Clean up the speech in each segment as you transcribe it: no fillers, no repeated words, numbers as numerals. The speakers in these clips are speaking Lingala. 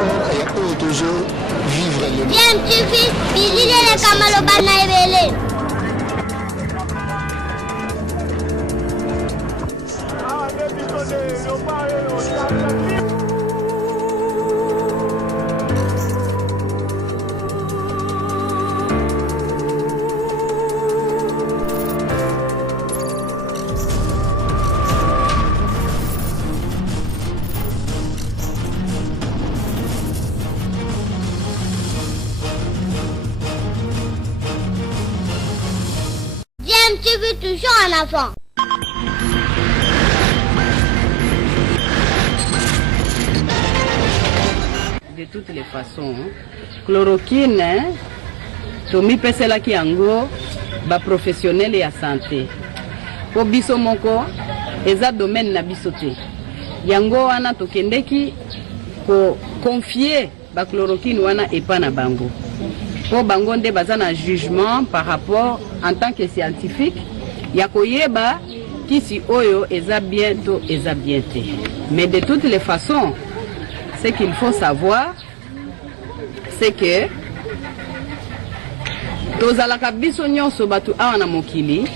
or et pour toujours vivre le monde. Scientifique, visitez les Kamalobana et Scientifique, toujours en avant. De toutes les façons, chloroquine, tomi pesela ki yango ba professionnel ya santé. Po biso moko eza domaine na biso te. Yango wana tokendeki ko confier ba chloroquine wana epa na bango. Po bango nde baza na jugement par rapport en tant que scientifique ya koyeba kisi oyo eza bien to eza bien te. Mais de toutes les façons, ce qu'il faut savoir, c'est que tozalaka biso nyonso batu awa na mokili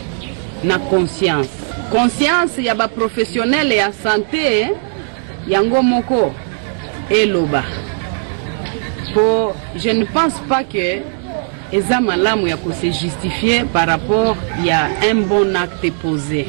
na conscience. Conscience ya ba professionnel ya santé yango moko eloba. Je ne pense pas que eza malamu ya ko se justifier par rapport à un bon acte posé.